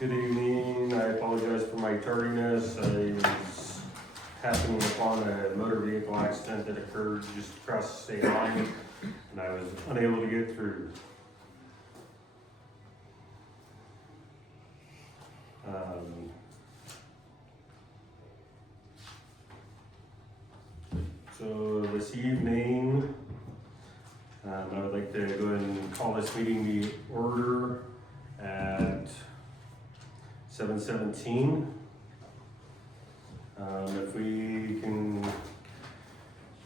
Good evening. I apologize for my tardiness. I was happening upon a motor vehicle accident that occurred just across the state line, and I was unable to get through. So this evening, I would like to go ahead and call this meeting to order at 7:17. If we can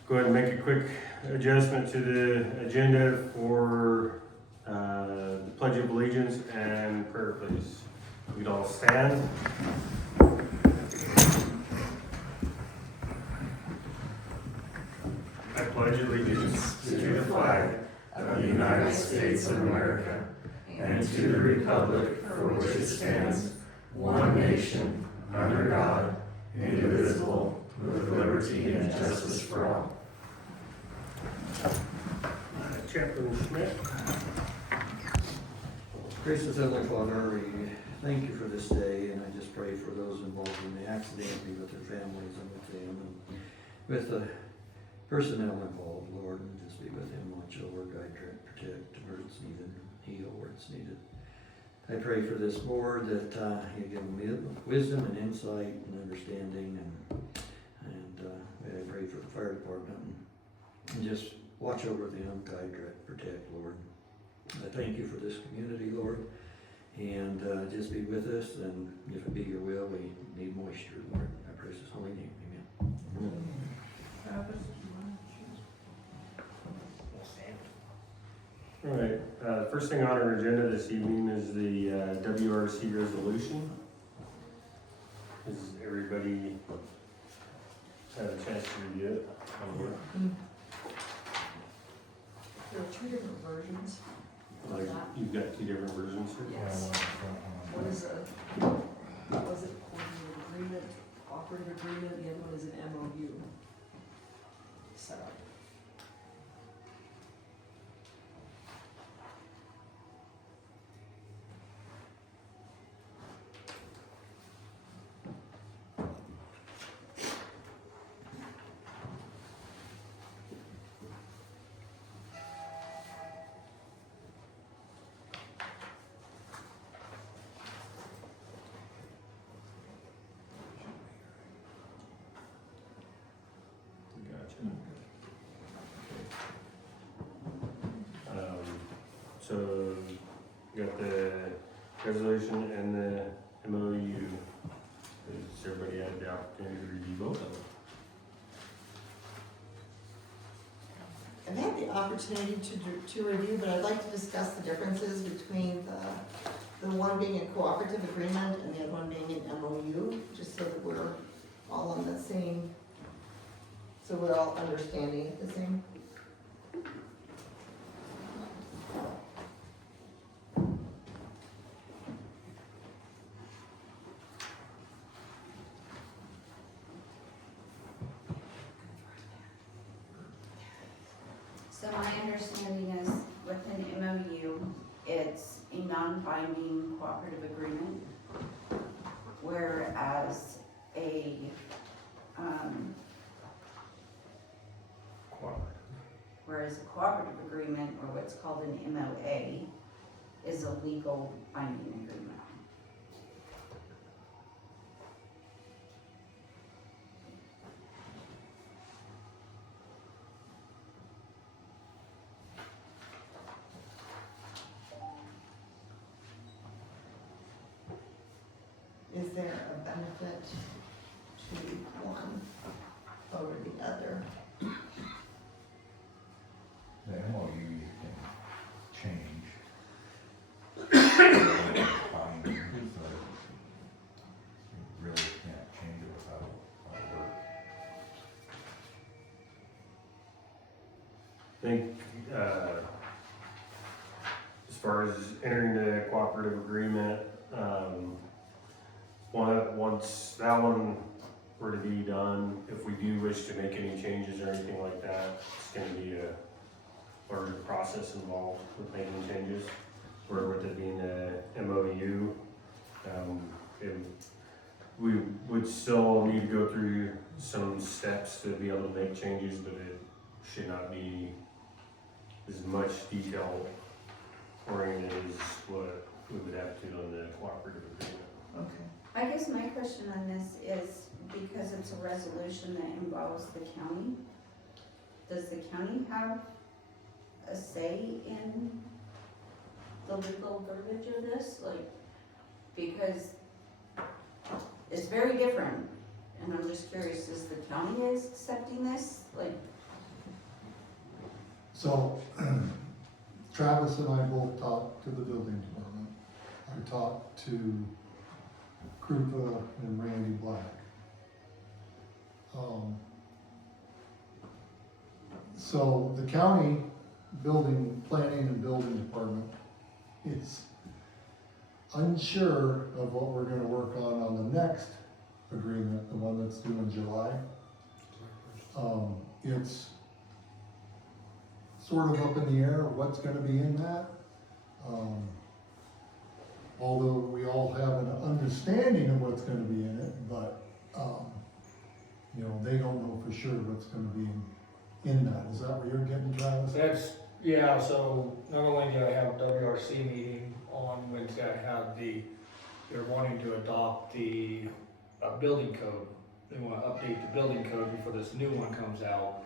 go ahead and make a quick adjustment to the agenda for the Pledge of Allegiance and prayer, please. We'd all stand. I pledge allegiance to the flag of the United States of America and to the republic for which it stands, one nation, under God, indivisible, with liberty and justice for all. Chaplain Schmidt. Gracious Heavenly Father, we thank you for this day, and I just pray for those involved in the accident, be with their families and with them, and with the personnel involved, Lord, and just be with him, watch over, guide, direct, protect, where it's needed, heal where it's needed. I pray for this board that you give them wisdom and insight and understanding, and I pray for the fire department, and just watch over them, guide, direct, protect, Lord. I thank you for this community, Lord, and just be with us, and if it be your will, we need moisture, Lord. I praise his holy name, amen. All right, first thing on our agenda this evening is the WRC resolution. Has everybody had a chance to review it? There are two different versions of Like, that. you've got two different versions here? Yes. One is a, what was it, coordinated agreement, operative agreement, the other one is an MOU setup. Gotcha. So, you got the resolution and the MOU. Has everybody had the opportunity to review both of them? I've had the opportunity to review, but I'd like to discuss the differences between the one being a cooperative agreement and the other one being an MOU, just so that we're all on the same, so we're all understanding it the same. So my understanding is with an MOU, it's a non-binding cooperative agreement, whereas a, cooperative agreement, or what's called an MOA, is a legal binding agreement. Is there a benefit to one over the other? The MOU you can change. Binding, so you really can't change it without work. I think, as far as entering the cooperative agreement, once that one were to be done, if we do wish to make any changes or anything like that, it's gonna be a larger process involved with making changes. Where with it being a MOU, and we would still need to go through some steps to be able to make changes, but it should not be as much detail oriented as what we would have to on the cooperative agreement. Okay. I guess my question on this is, because it's a resolution that involves the county, does the county have a say in the legal verbiage of this? Like, because it's very different, and I'm just curious, is the county is accepting this? Like, So Travis and I both talked to the building department. I talked to Krupa and Randy Black. So the county planning and building department is unsure of what we're gonna work on the next agreement, the one that's due in July. It's sort of up in the air what's gonna be in that. Although we all have an understanding of what's gonna be in it, but, they don't know for sure what's gonna be in that. Is that what you're getting, Travis? Yeah, so not only do I have WRC meeting on Wednesday, they're wanting to adopt the building code. They wanna update the building code before this new one comes out.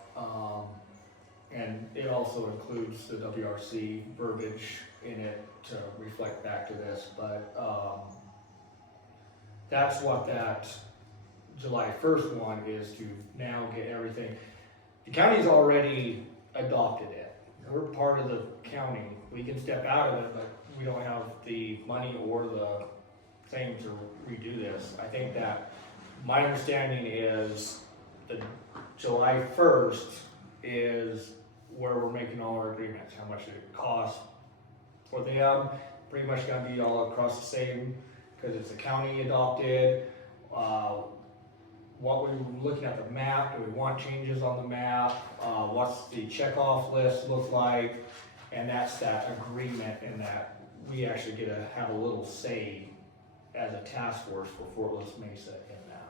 And it also includes the WRC verbiage in it to reflect back to this, but, that's what that July 1st one is, to now get everything. The county's already adopted it. We're part of the county. We can step out of it, but we don't have the money or the thing to redo this. I think that my understanding is the July 1st is where we're making all our agreements, how much it costs for them, pretty much gonna be all across the same, because it's a county adopted. What we were looking at the map, do we want changes on the map? What's the checkoff list look like? And that's that agreement, and that we actually get to have a little say as a task force for Fort Lewis Mesa in that.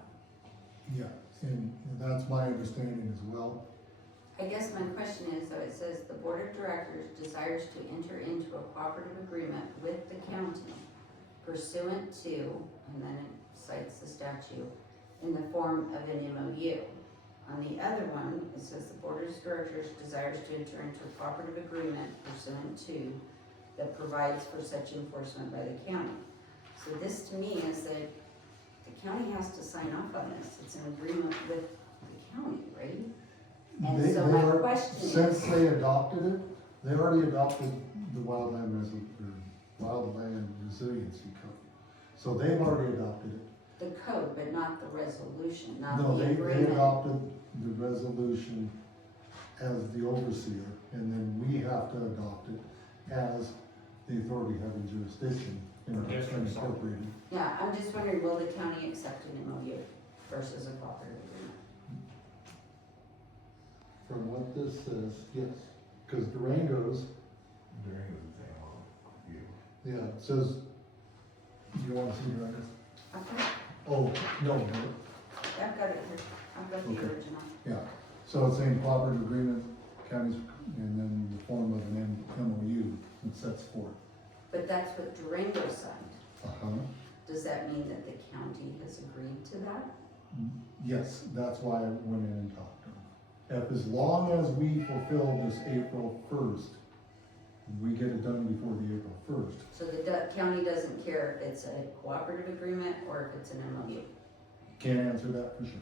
Yeah, and that's my understanding as well. I guess my question is, though, it says the board of directors desires to enter into a cooperative agreement with the county pursuant to, and then it cites the statute, in the form of an MOU. On the other one, it says the board of directors desires to enter into a cooperative agreement pursuant to, that provides for such enforcement by the county. So this to me is that the county has to sign off on this. It's an agreement with the county, right? And They so my are- question is. Since they adopted it, they already adopted the wildland resiliency code. So they've already adopted it. The code, but not the resolution, not No, the they agreement. adopted the resolution as the overseer, and then we have to adopt it as the authority having jurisdiction and incorporated. Yeah, I'm just wondering, will the county accept an MOU versus a cooperative agreement? From what this says, yes, because Durango's, During the thing, you. yeah, it says, you wanna see Durango's? Okay, Oh, no, I've got it here, I've got the Okay. original. yeah, so it's saying cooperative agreement, counties, and then the form of an MOU that sets forth. But that's what Durango signed. Uh-huh. Does that mean that the county has agreed to that? Yes, that's why I went in and talked to them. As long as we fulfill this April 1st, we get it done before the April 1st. So the county doesn't care if it's a cooperative agreement or if it's an MOU? Can't answer that for sure.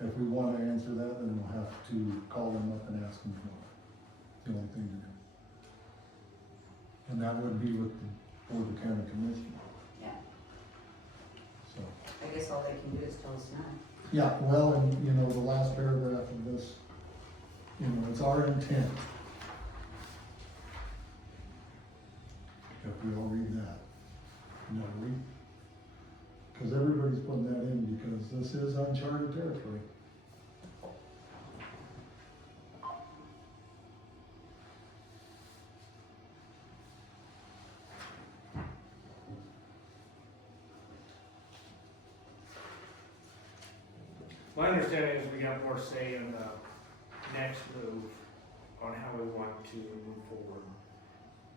If we wanna answer that, then we'll have to call them up and ask them for it. The only thing to do. And that would be with the Board of County Commission, Yeah, so. I guess all they can do is tell us no. Yeah, well, and the last paragraph of this, it's our intent. If we all read that, because everybody's putting that in because this is uncharted territory. My understanding is we got more say in the next move on how we want to move forward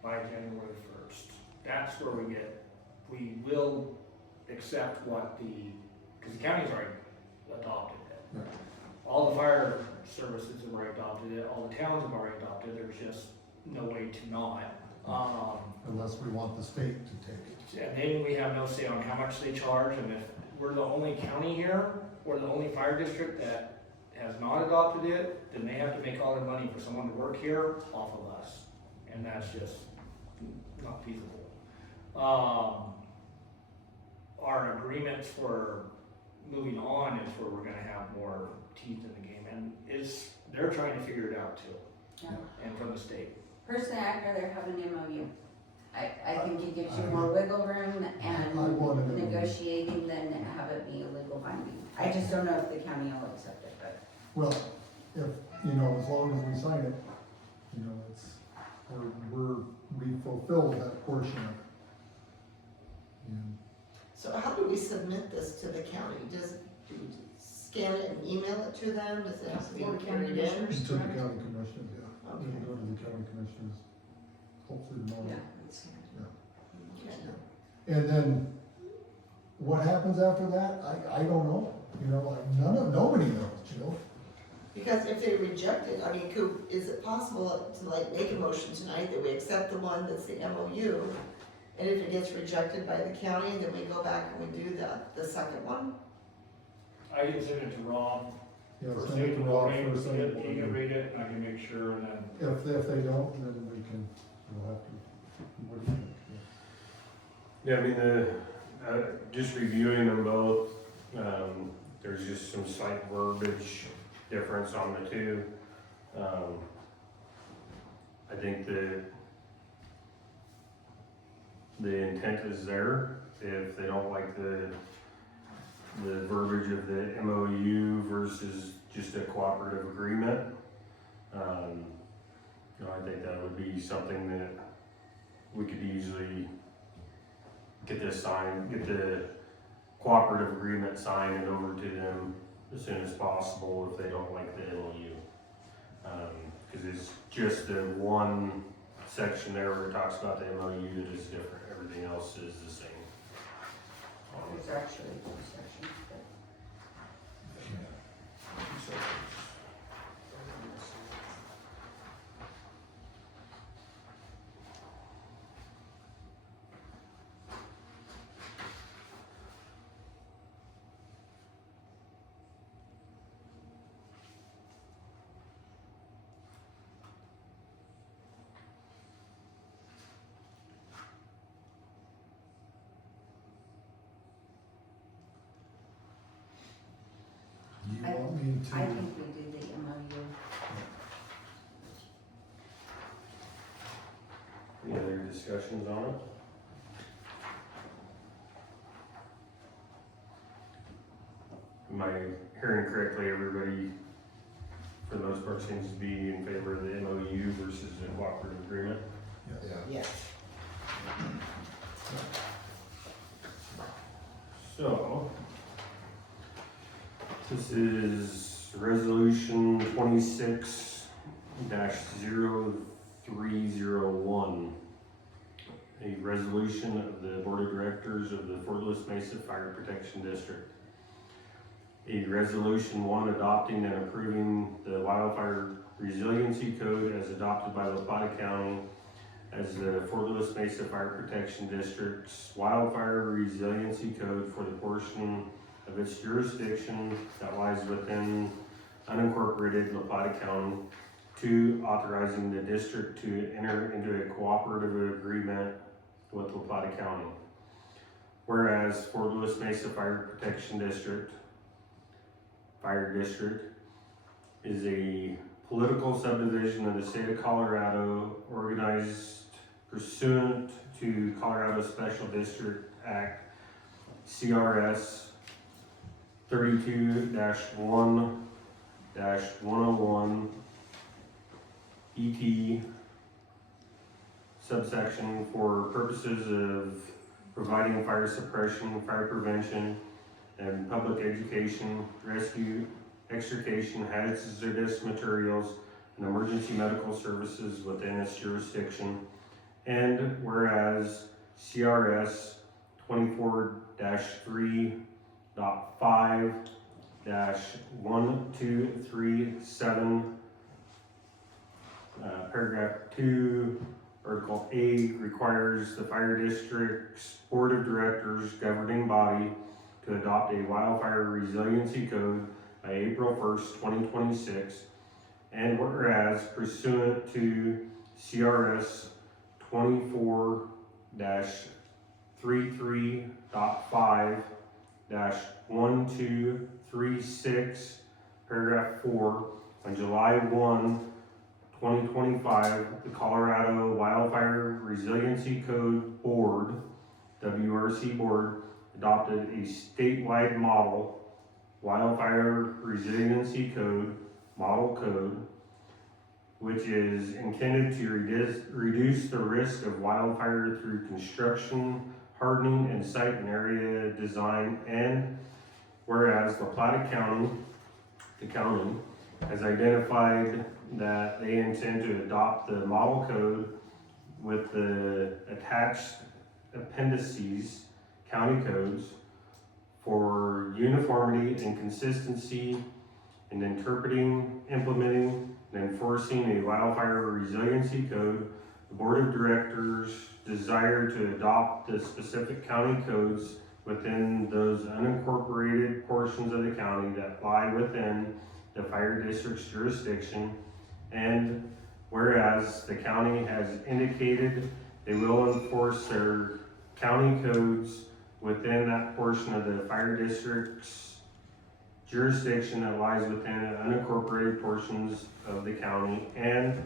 by January first. That's where we will accept what because the county's already adopted it. Right. All the fire services have already adopted it, all the towns have already adopted it, there's just no way to not. Unless we want the state to take it. And then we have no say on how much they charge, and if we're the only county here, or the only fire district that has not adopted it, then they have to make all their money for someone to work here off of us, and that's just not feasible. Our agreements for moving on is where we're gonna have more teeth in the game, and they're trying to figure it out too, Yeah. and from the state. Personally, I'd rather have an MOU. I think it gives you more wiggle room I want and an MOU. negotiating than have it be a legal binding. I just don't know if the county will accept it, but. Well, as long as we sign it, we fulfill that portion of it. And So how do we submit this to the county? Do we scan it and email it to them? Does it have to be Or county carried in? commissioners. to the county commissioners, yeah. Okay. It'll go to the county commissioners, hopefully tomorrow. it's- Okay. And then, what happens after that, I don't know, nobody knows, Jill. Because if they reject it, is it possible to make a motion tonight that we accept the one that's the MOU? And if it gets rejected by the county, then we go back and we do the second one? I can send it to Rob. Yeah, First send it thing to in the Rob morning, first thing in the he can morning. read it, and I can make sure, and then, If they don't, then we'll have to, what do you think? Yeah, I mean, just reviewing them both, there's just some slight verbiage difference on the two. I think the intent is there. If they don't like the verbiage of the MOU versus just a cooperative agreement, I think that would be something that we could easily get this signed, get the cooperative agreement signed and over to them as soon as possible if they don't like the MOU. Cause it's just the one section there where it talks about the MOU that is different, everything else is the same. There's actually two sections, but. Do you want me to? I think we do the MOU. Any other discussions on it? Am I hearing correctly, everybody, for the most part, seems to be in favor of the MOU versus the cooperative agreement? Yes. Yes. So, this is resolution 26-0301. A resolution of the Board of Directors of the Fort Lewis Mesa Fire Protection District. A resolution adopting and approving the Wildfire Resiliency Code as adopted by LaPlata County as the Fort Lewis Mesa Fire Protection District's Wildfire Resiliency Code for the portion of its jurisdiction that lies within unincorporated LaPlata County. 2, authorizing the district to enter into a cooperative agreement with LaPlata County. Whereas Fort Lewis Mesa Fire Protection Fire District is a political subdivision of the state of Colorado organized pursuant to Colorado Special District Act, CRS 32-1-101 ET subsection for purposes of providing fire suppression, fire prevention, and public education, rescue, extrication, hazardous materials, and emergency medical services within its jurisdiction. And whereas CRS 24-3.5-1237, paragraph 2, Article 8 requires the fire district's board of directors governing body to adopt a wildfire resiliency code by April 1st, 2026. And whereas pursuant to CRS 24-33.5-1236, paragraph 4, on July 1, 2025, the Colorado Wildfire Resiliency Code Board, WRC Board, adopted a statewide model wildfire resiliency code, model code, which is intended to reduce the risk of wildfire through construction, hardening, and site and area design. And whereas La Plata County, the county, has identified that they intend to adopt the model code with the attached appendices, county codes, for uniformity and consistency in interpreting, implementing, and enforcing a wildfire resiliency code. The board of directors desire to adopt the specific county codes within those unincorporated portions of the county that lie within the fire district's jurisdiction. And whereas the county has indicated they will enforce their county codes within that portion of the fire district's jurisdiction that lies within the unincorporated portions of the county. And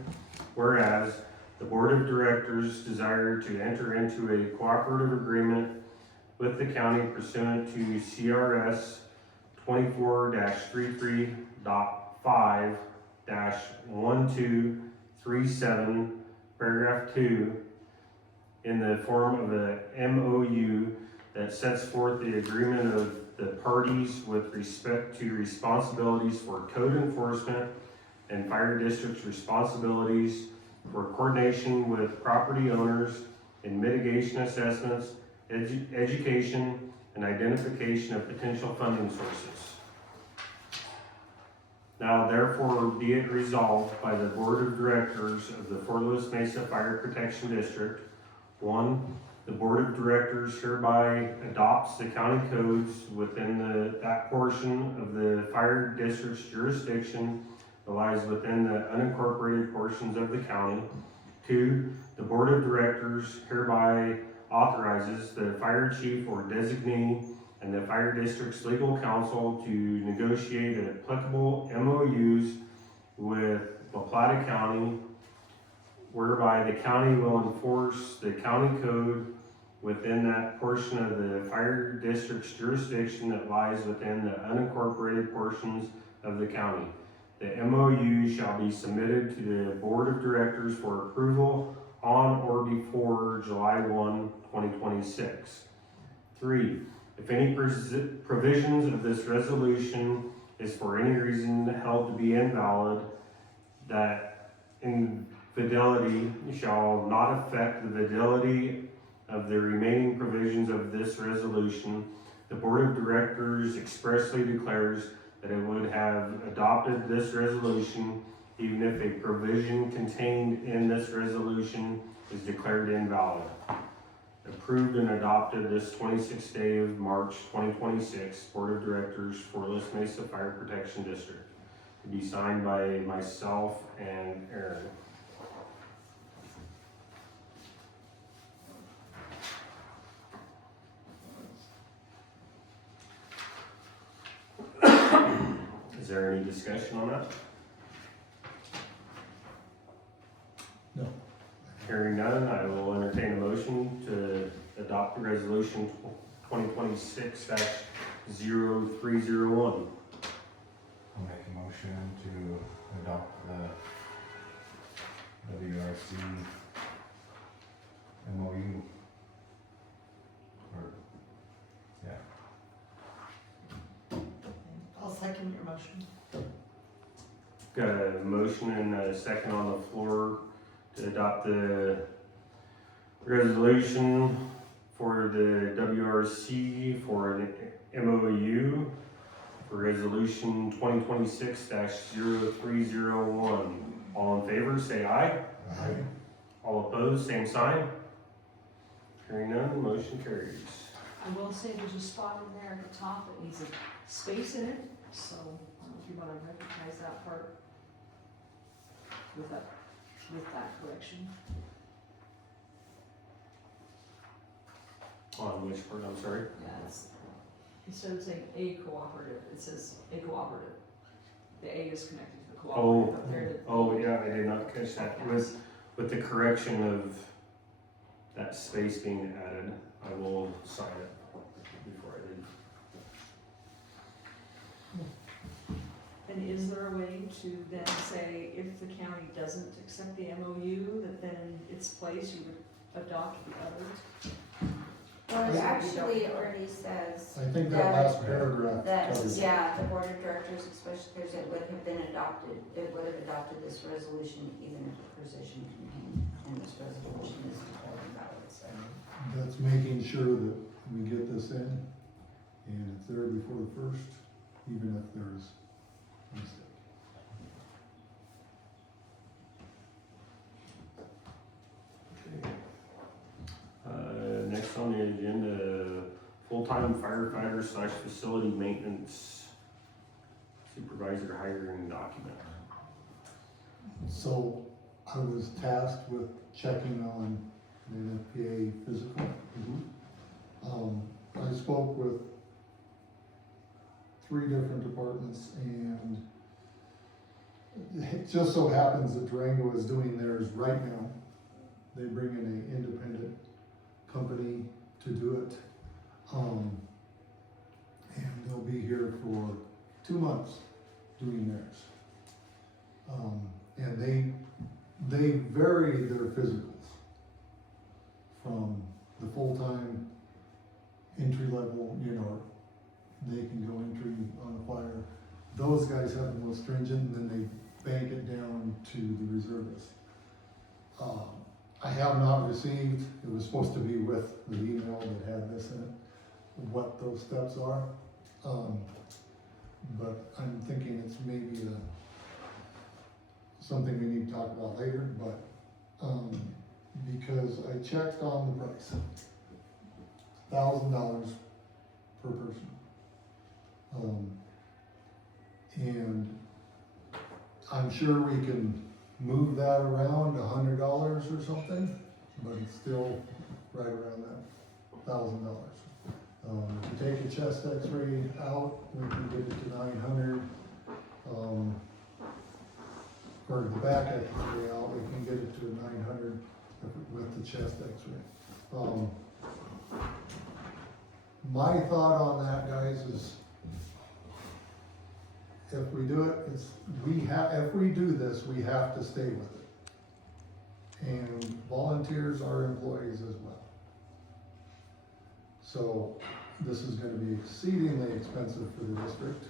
whereas the board of directors desire to enter into a cooperative agreement with the county pursuant to CRS 24-33.5-1237, paragraph 2, in the form of a MOU that sets forth the agreement of the parties with respect to responsibilities for code enforcement and fire district's responsibilities for coordination with property owners in mitigation assessments, education, and identification of potential funding sources. Now therefore be it resolved by the Board of Directors of the Fort Lewis Mesa Fire Protection District. 1, the Board of Directors hereby adopts the county codes within that portion of the fire district's jurisdiction that lies within the unincorporated portions of the county. 2, the Board of Directors hereby authorizes the fire chief or designee and the fire district's legal counsel to negotiate applicable MOUs with La Plata County, whereby the county will enforce the county code within that portion of the fire district's jurisdiction that lies within the unincorporated portions of the county. The MOU shall be submitted to the Board of Directors for approval on or before July 1, 2026. 3, if any provisions of this resolution is for any reason held to be invalid, that infidelity shall not affect the validity of the remaining provisions of this resolution. The Board of Directors expressly declares that it would have adopted this resolution even if a provision contained in this resolution is declared invalid. Approved and adopted this 26th day of March 2026, Board of Directors for Lewis Mesa Fire Protection District. To be signed by myself and Aaron. Is there any discussion on that? No. Hearing none, I will entertain a motion to adopt the resolution 2026-0301. I'll make a motion to adopt the WRC MOU. Or, yeah. question? Got a motion and a second on the floor to adopt the resolution for the WRC for an MOU for resolution 2026-0301. All in favor, say aye. Aye. All opposed, same sign. Hearing none, motion carries. I will say there's a spot in there at the top that needs a space in it, so I don't know if you wanna recognize that part with that correction. On which part, I'm sorry? Yeah, it's, instead of saying a cooperative, it says a cooperative. The A is connected to the cooperative up there. Oh, yeah, I did not catch that. With the correction of that space being added, I will sign it before I did. And is there a way to then say, if the county doesn't accept the MOU, that then in its place you would adopt the other? Well, it actually already says I think that last paragraph that, covers it. yeah, the board of directors, especially, because it would have been adopted, it would have adopted this resolution even if the position contained in this resolution isn't valid, so. That's making sure that we get this in, and it's there before the first, even if there's a mistake. Next on the agenda, full-time firefighter / facility maintenance supervisor hiring document. So I was tasked with checking on the NFPA physical. I spoke with 3 different departments, and it just so happens that Durango is doing theirs right now. They bring in an independent company to do it. And they'll be here for 2 months doing theirs. And they vary their physicals from the full-time entry level, they can go entry on a fire. Those guys have the most stringent, and then they bank it down to the reservists. I have not received, it was supposed to be with the email that had this in it, what those steps are. But I'm thinking it's maybe something we need to talk about later, but, because I checked on the price. $1,000 per person. And I'm sure we can move that around $100 or something, but it's still right around that $1,000. If you take a chest x-ray out, we can get it to 900. Or the back x-ray out, we can get it to 900 with the chest x-ray. My thought on that, guys, is if we do it, if we do this, we have to stay with it. And volunteers are employees as well. So this is gonna be exceedingly expensive for the district.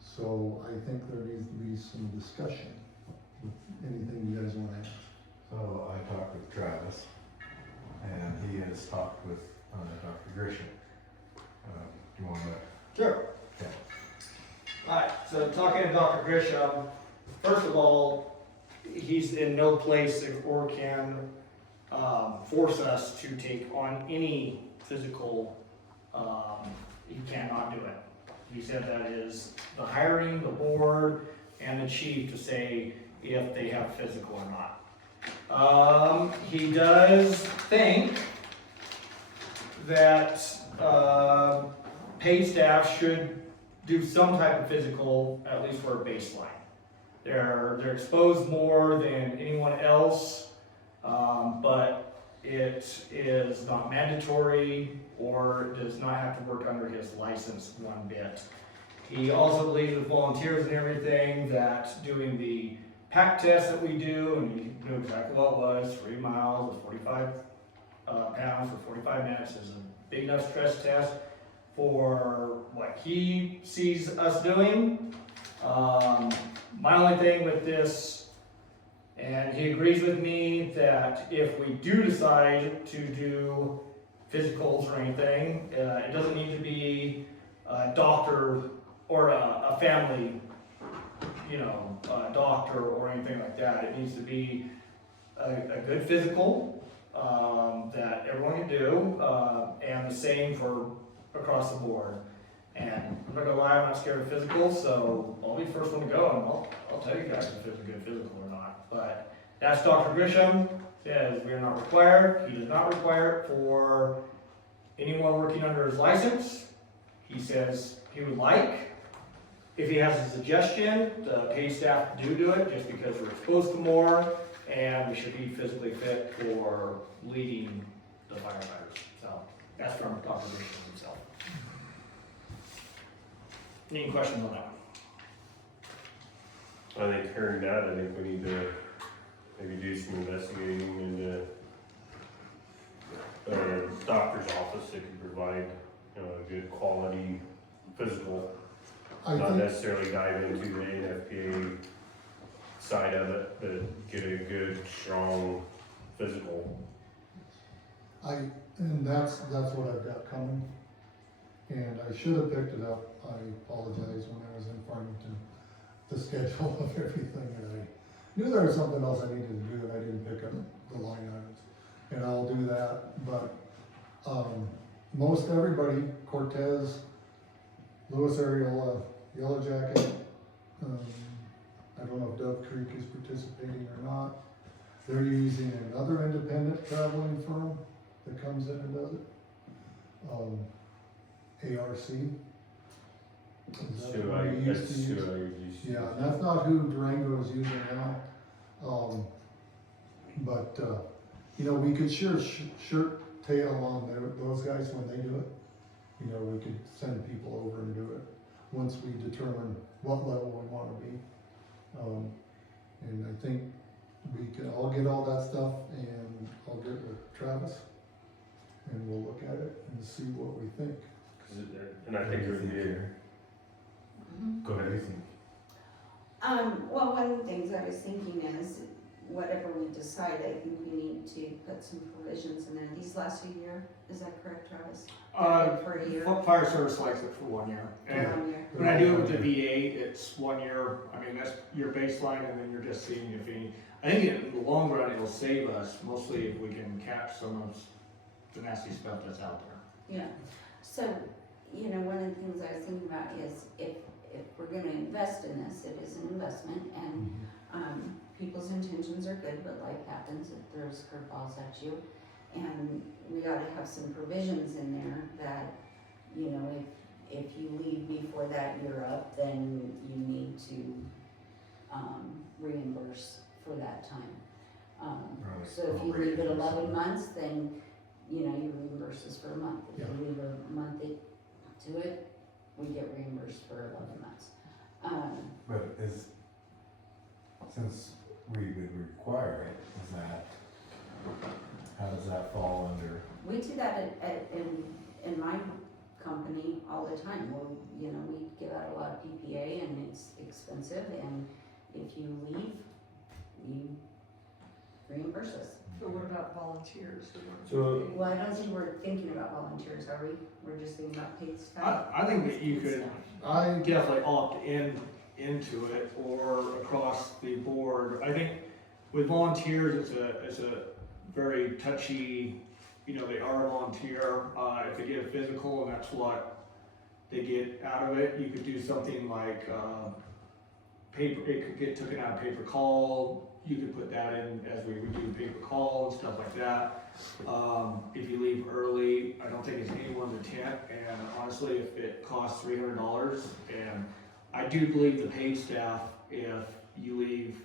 So I think there needs to be some discussion with anything you guys wanna ask. So I talked with Travis, and he has talked with Dr. Grisham. Do you want to? Sure. Okay. Alright, so talking to Dr. Grisham, first of all, he's in no place or can force us to take on any physical, he cannot do it. He said that is the hiring, the board, and the chief to say if they have physical or not. He does think that paid staff should do some type of physical, at least for a baseline. They're exposed more than anyone else, but it is not mandatory or does not have to work under his license one bit. He also believes with volunteers and everything that doing the pack test that we do, and you knew exactly what it was, 3 miles with 45 pounds for 45 minutes is a big enough stress test for what he sees us doing. My only thing with this, and he agrees with me that if we do decide to do physicals or anything, it doesn't need to be a doctor or a family, doctor or anything like that. It needs to be a good physical, that everyone can do, and the same for across the board. And I'm not gonna lie, I'm not scared of physicals, so I'll be the first one to go, and I'll tell you guys if it's a good physical or not. But that's Dr. Grisham, says we are not required, he does not require it for anyone working under his license. He says he would like, if he has a suggestion, the paid staff do it, just because we're exposed to more, and we should be physically fit for leading the firefighters. So, that's from Dr. Grisham himself. Any questions on that? I think hearing that, I think we need to maybe do some investigating into a doctor's office that can provide, a good quality physical. I Not think, necessarily dive into the NFPA side of it, but get a good, strong physical. and that's what I've got coming. And I should have picked it up, I apologize, when I was in Farmington, the schedule of everything, and I knew there was something else I needed to do, and I didn't pick up the line items. And I'll do that, but, most everybody, Cortez, Lewis Ariola, Yellow Jacket, I don't know if Dove Creek is participating or not. They're using another independent traveling firm that comes in and does it. ARC. Is that So what we used to use? Yeah, and that's not who Durango is using now. But, we could shirt tail on those guys when they do it. We could send people over and do it, once we determine what level we wanna be. And I think I'll get all that stuff, and I'll get with Travis, and we'll look at it and see what we think. And I think it would be, go What do you ahead. think? Well, one of the things I was thinking is, whatever we decide, I think we need to put some provisions in there. These last a year, is that correct, Travis? For a year? Fire service likes it for 1 year. And 1 year? when I do it with the VA, it's 1 year. I mean, that's your baseline, and then you're just seeing if any. I think in the long run, it'll save us, mostly if we can catch some of the nasty stuff that's out there. Yeah, so, one of the things I was thinking about is if we're gonna invest in this, it is an investment, and, people's intentions are good, but life happens, it throws curveballs at you. And we ought to have some provisions in there that, if you leave before that year up, then you need to, reimburse for that time. Right. So if you leave it 11 months, then, you reimburse us for a month. If you leave a month to it, we get reimbursed for 11 months. But since we would require it, how does that fall under? We do that in my company all the time. We give out a lot of PPA, and it's expensive, and if you leave, you reimburse us. But what about volunteers? Well, I don't think we're thinking about volunteers, are we? We're just thinking about paid staff? I think that you could definitely opt into it, or across the board. I think with volunteers, it's a very touchy, they are a volunteer. If they get a physical and that's what they get out of it, you could do something like it could get taken out of pay per call. You could put that in as we would do pay per call and stuff like that. If you leave early, I don't think it's anyone's intent, and honestly, if it costs $300, and I do believe the paid staff, if you leave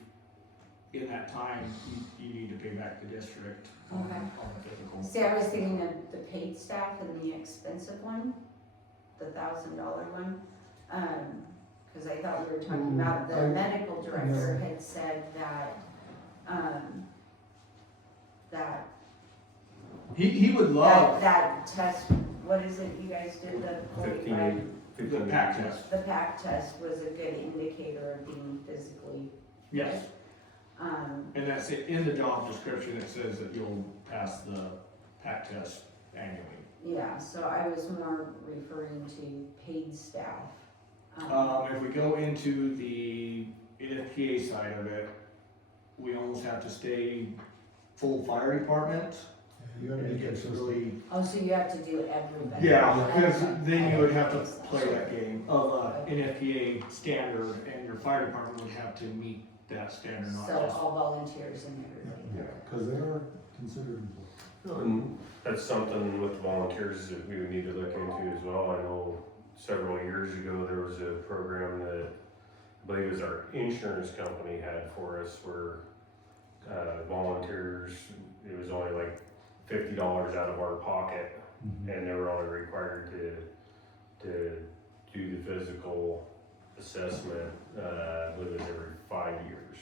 in that time, you need to pay back the district on the physical. See, I was thinking of the paid staff and the expensive one, the $1,000 one. Cause I thought we were talking about, the medical director had said that, He would love. that test what is it you guys did, the 15, 45? The pack test. The pack test was a good indicator of being physically Yes, fit. and that's it, in the job description, it says that you'll pass the pack test annually. Yeah, so I was more referring to paid staff. If we go into the NFPA side of it, we almost have to stay full fire department. You gotta It be gets consistent. really, Oh, so you have to do everybody? yeah, because Okay. then you would have to Okay. play that game of NFPA standard, and your fire department would have to meet that standard, not So just. all volunteers and everything. Yeah. Cause they are considered employees. And that's something with volunteers that we would need to look into as well. I know several years ago, there was a program that I believe it was our insurance company had for us where volunteers, it was only like $50 out of our pocket, and they were only required to do the physical assessment, I believe it was every 5 years.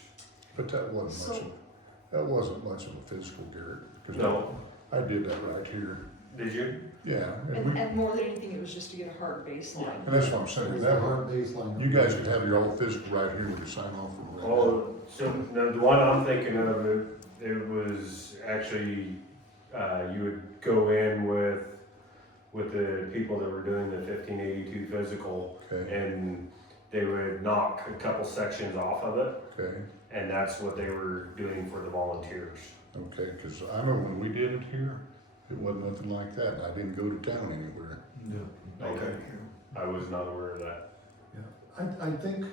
But that wasn't much of a physical, Garrett, because No, I did that right here. did you? Yeah, And more than anything, it was just to get a hard baseline. and that's what I'm saying, It's that, a hard baseline. you guys could have your own physical right here with your sign off. and right Oh, so the one I'm thinking of, it was actually, you would go in with the people that were doing the 1582 physical, there. Okay, and they would knock a couple sections off of it, okay, and that's what they were doing for the volunteers. okay, because I know when we did it here, it wasn't nothing like that, and I didn't go to town anywhere. Okay. I was not aware of that. I think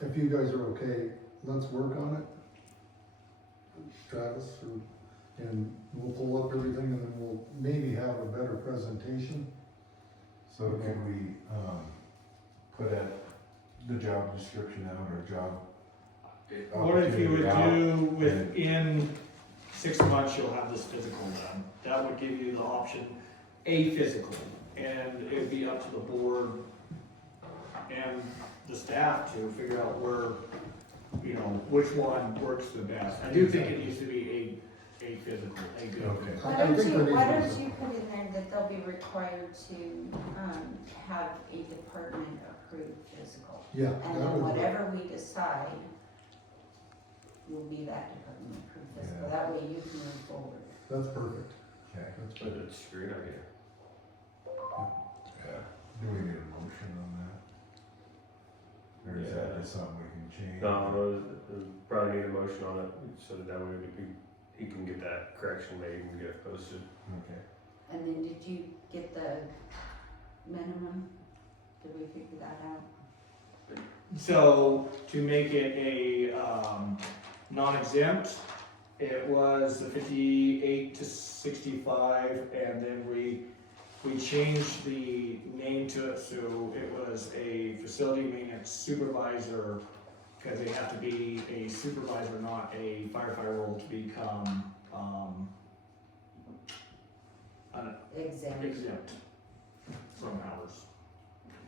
if you guys are okay, let's work on it. Travis, and we'll pull up everything and then we'll maybe have a better presentation. So can we, put out the job description out or job? What if you would opportunity do out? within 6 months, you'll have this physical done? That would give you the option, a physical, and it'd be up to the board and the staff to figure out where, you know, which one works the best. I do think it needs to be a physical, a good. Okay. Why I don't think you, we need why to- don't you put in there that they'll be required to, have a department approved physical? Yeah. And that then would work. whatever we decide will be that department approved physical, Yeah. that way you can move forward. That's perfect. Okay, That's But perfect. it's a great idea. yeah. Do we need a motion on that? Or is that Yeah. just something we can change? No, probably need a motion on it, so that way he can get that correction made and get it posted. Okay. And then did you get the minimum? Did we figure that out? So to make it a non-exempt, it was the 58 to 65, and then we changed the name to it, so it was a facility maintenance supervisor, because they have to be a supervisor, not a firefighter role to become Exempt. exempt from ours.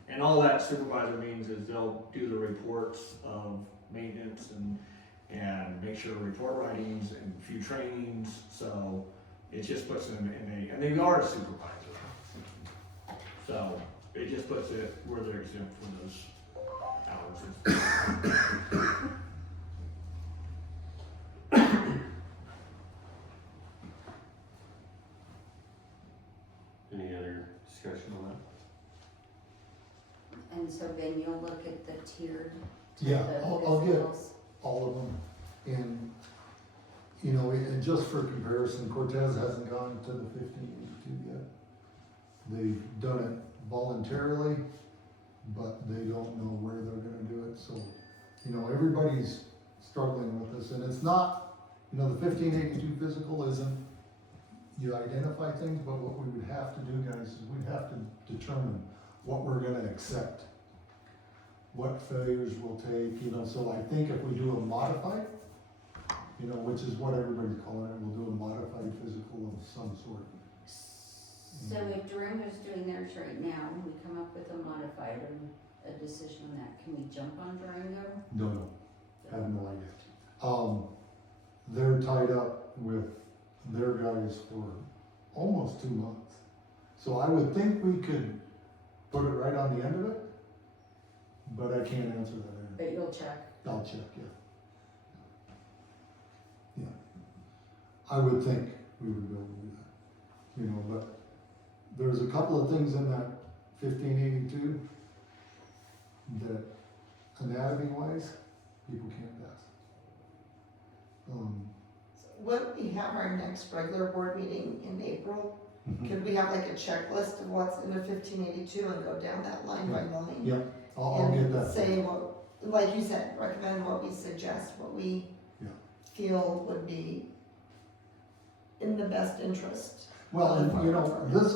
And all that supervisor means is they'll do the reports of maintenance and make sure report writings and a few trainings, so it just puts them in and they are a supervisor. So it just puts it where they're exempt from those hours. Any other discussion on And so then you'll look at the tiered. Yeah, type of I'll get physicals. all of them. And, you know, and just for comparison, Cortez hasn't gone to the 1582 yet. They've done it voluntarily, but they don't know where they're gonna do it, so, you know, everybody's struggling with this, and it's not, you know, the 1582 physical isn't, you identify things, but what we would have to do, guys, is we'd have to determine what we're gonna accept. What failures we'll take, you know, so I think if we do a modified, you know, which is what everybody's calling it, we'll do a modified physical of some sort. So if Durango's doing theirs right now, we come up with a modified or a decision on that, can we jump on Durango? No, have no idea. They're tied up with their guys for almost 2 months. So I would think we could put it right on the end of it, but I can't answer that. But you'll check. I'll check, yeah. Yeah. I would think we would be able to do that, you know, but there's a couple of things in that 1582 that anatomy wise, people can't pass. When we have our next regular board meeting in April, could we have like a checklist of what's in the 1582 and go down that line by line? Yeah, I'll get And that. say what, like you said, recommend what we suggest, what we Yeah. feel would be in the best interest. Well, and you know, this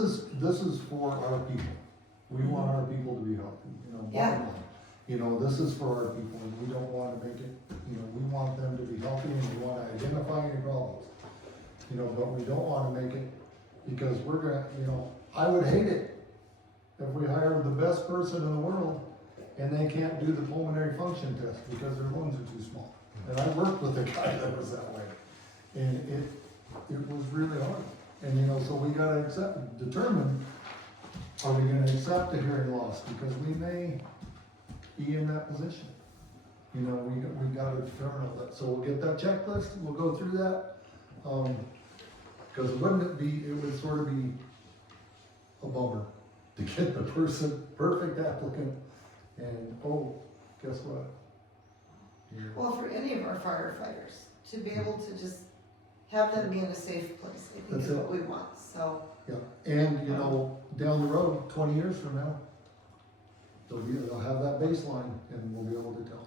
is for our people. We want our people to be healthy, you know, Yeah. bottom line. You know, this is for our people, and we don't wanna make it, you know, we want them to be healthy, and we wanna identify any problems. You know, but we don't wanna make it, because we're gonna, you know, I would hate it if we hired the best person in the world, and they can't do the pulmonary function test, because their lungs are too small. And I worked with a guy that was that way, and it was really hard. And, you know, so we gotta determine, are we gonna accept a hearing loss, because we may be in that position. You know, we gotta determine all that, so we'll get that checklist, we'll go through that. Cause wouldn't it be, it would sort of be a bummer to get the person, perfect applicant, and, oh, guess what? You're- Well, for any of our firefighters, to be able to just have them be in a safe place, I think That's is it. what we want, so. Yeah, and, you know, down the road, 20 years from now, they'll have that baseline, and we'll be able to tell.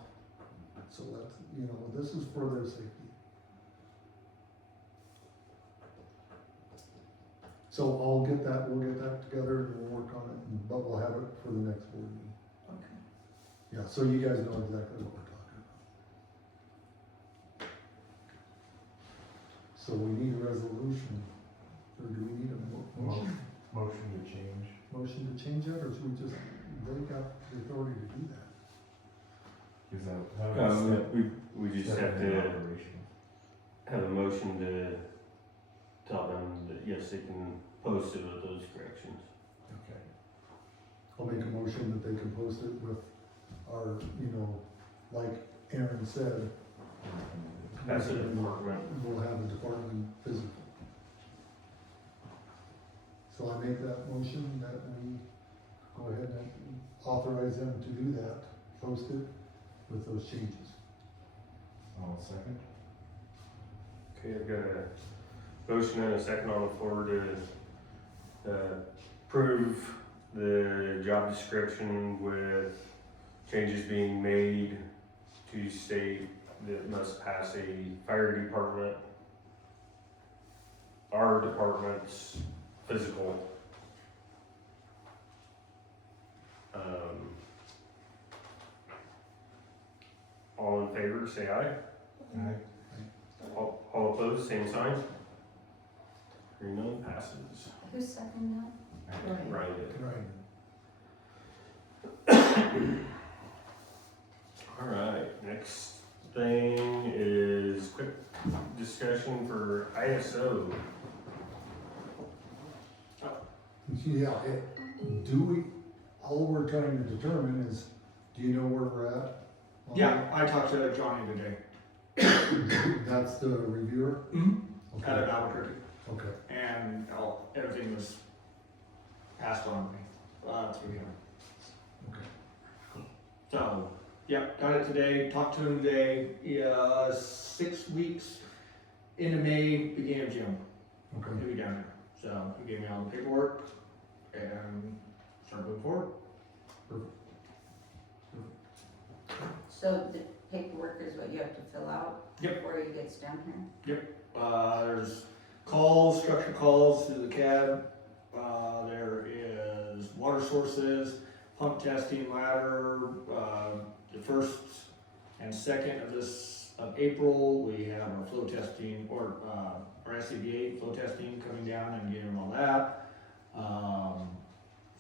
So that's, you know, this is for their safety. So we'll get that together, and we'll work on it, but we'll have it for the next board meeting. Okay. Yeah, so you guys know exactly what we're talking about. So we need a resolution, or do we need a motion? Motion to change. Motion to change that, or should we just, they got the authority to do that? Is that? We just have to have a motion to tell them that, yes, they can post it with those corrections. Okay. I'll make a motion that they can post it with our, you know, like Aaron said. That's the department. We'll have a department physical. So I make that motion that we go ahead and authorize them to do that, post it with those changes. I'll second. Okay, I've got a motion and a second on the floor to approve the job description with changes being made to state that it must pass a fire department, our department's physical. All in favor, say aye. Aye. All opposed, same sign. Hearing none, passes. Who's second that? Right. Right. Alright, next thing is quick discussion for ISO. Yeah, all we're trying to determine is, do you know where we're at? on Yeah, I talked to Johnny today, that? That's the reviewer? out of Okay, Albuquerque, okay, and everything was passed on to me, through him. okay. So, yeah, got it today, talked to him today, 6 weeks into May, began of June, Okay, he'll be down there. So, he gave me all the paperwork, and started moving forward. So the paperwork is what you have to fill out? Yep. Before he gets down here? There's calls, structure calls through the CAD, there is water sources, pump testing, ladder, the 1st and 2nd of April, we have our flow testing, or, our SCBA flow testing coming down and getting all that.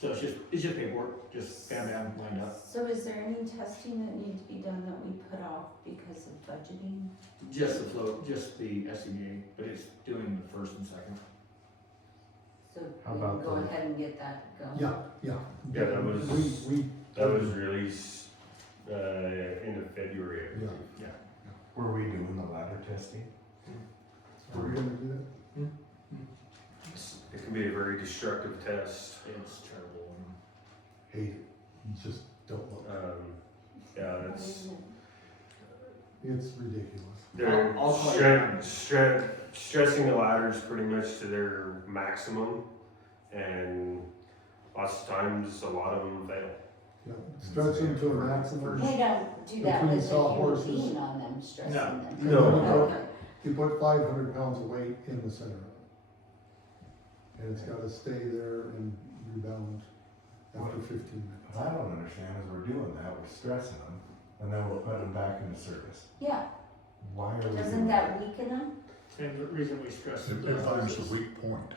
So it's just paperwork, just bam, lined up. So is there any testing that needs to be done that we put off because of budgeting? Just the flow, just the SCBA, but it's doing the 1st and 2nd. So How we can about go the, ahead and get that going. Yeah, yeah. Yeah, that was- We, That was released, end of February, I believe. Yeah. were we doing the ladder testing? are we gonna do that? It can be a very destructive test. It's terrible. Hate it, just don't look. Yeah, it's, It's ridiculous. they're I'll call you. stressing the ladders pretty much to their maximum, and lots of times, a lot of them fail. Yeah, stretch them to a maximum. They don't do that Between with the sawhorses. human being on them, stressing No. them. No. Okay. You put 500 pounds of weight in the center of it. And it's gotta stay there and rebalance after 15 minutes. What I don't understand is we're doing that, we're stressing them, and then we're putting them back into service. Yeah, Why are we doing doesn't that weaken them? Same reason we stress It the finds the hoses. weak point.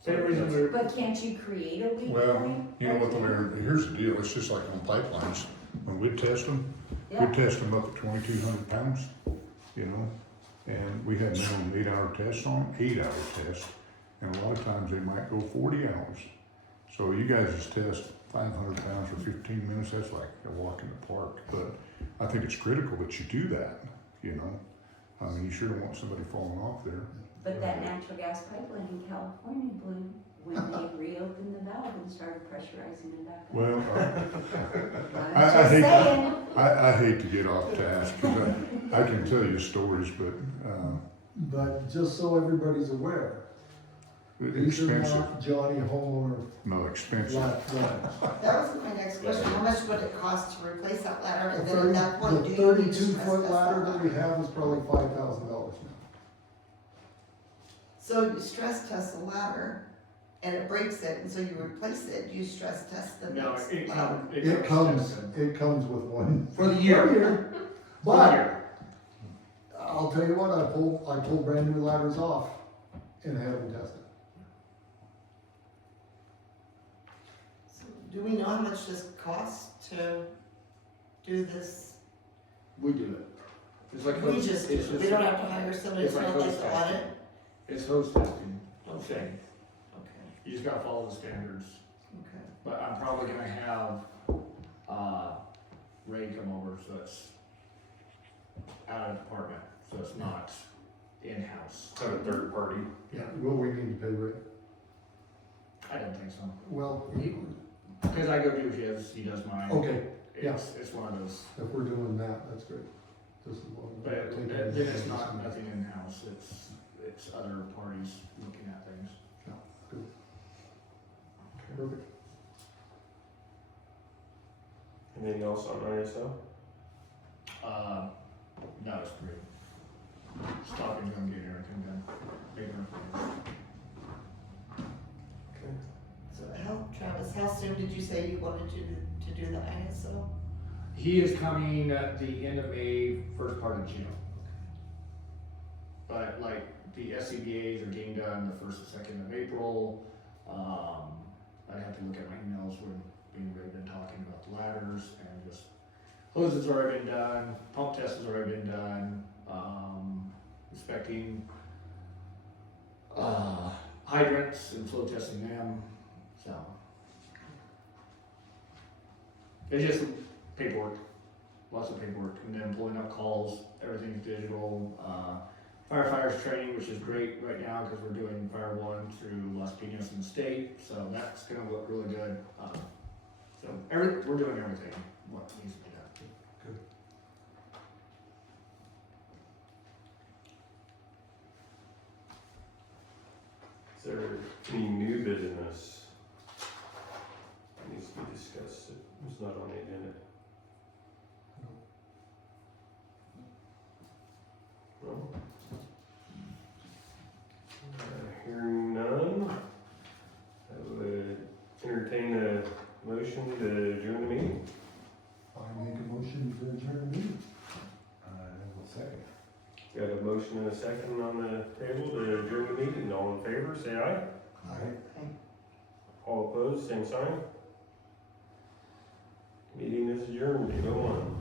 Same reason we're, But can't you create a weak Well, point? you know what, here's the deal, it's just like on pipelines, when we test them, Yeah. we test them up at 2,200 pounds, you know? And we had minimum 8-hour tests on, 8-hour tests, and a lot of times they might go 40 hours. So you guys just test 500 pounds for 15 minutes, that's like a walk in the park, but I think it's critical that you do that, you know? I mean, you sure don't want somebody falling off there. But that natural gas pipeline in California blew when they reopened the valve and started pressurizing it back up. Well, I'm I just hate saying. I hate to get off task, because I can tell you stories, but, But just so everybody's aware, these are expensive, not Johnny homeowner no, expensive. flat ladders. That was my next question, how much would it cost to replace that ladder, and then at 30 that point, the do you need to 32 stress foot test ladder that that we have is probably $5,000 now. So you stress test the ladder, and it breaks it, and so you replace it, you stress test the no, next it ladder. It comes with one. For the year. For the For the But year. I'll tell you what, I pulled brand new ladders off and had them tested. So do we know how much this costs to do this? We do it. It's like We hose- just, it's we don't have to hire somebody, it's it's like not like hose the testing. audit? It's hose testing, Okay, same. okay, You just gotta follow the standards. okay. But I'm probably gonna have, Ray come over, so it's out of department, so it's not in-house. Kind of third party. Will we need to pay rate? I don't think so. Well, Cause I go do his, he does mine. okay, It's one of those, if we're doing that, that's great. Just as long as we're but taking then it. it's not, nothing in-house, it's other parties looking at things. Perfect. Anything else on ISO? No, it's great. Stopping to get everything done. Bigger. Okay. So Travis, how soon did you say you wanted to do the ISO? He is coming at the end of May, first part of June. But like the SCBA's are getting done the 1st and 2nd of April. I'd have to look at my emails when we've been talking about the ladders and just hoses already been done, pump test has already been done, inspecting hydrants and flow testing them, so. It's just paperwork, lots of paperwork, and then pulling up calls, everything's digital. Firefighters training, which is great right now because we're doing Fire One through Las Piñas in the state, so that's gonna look really good. So we're doing everything, what needs to be done. Is there any new business that needs to be discussed that was not on the agenda? No? Hearing none, I would entertain a motion to adjourn the meeting. I make a motion to adjourn the meeting. Well, second. Got a motion and a second on the table to adjourn the meeting. All in favor, say aye. Aye. All opposed, same sign. Meeting is adjourned, 8:01.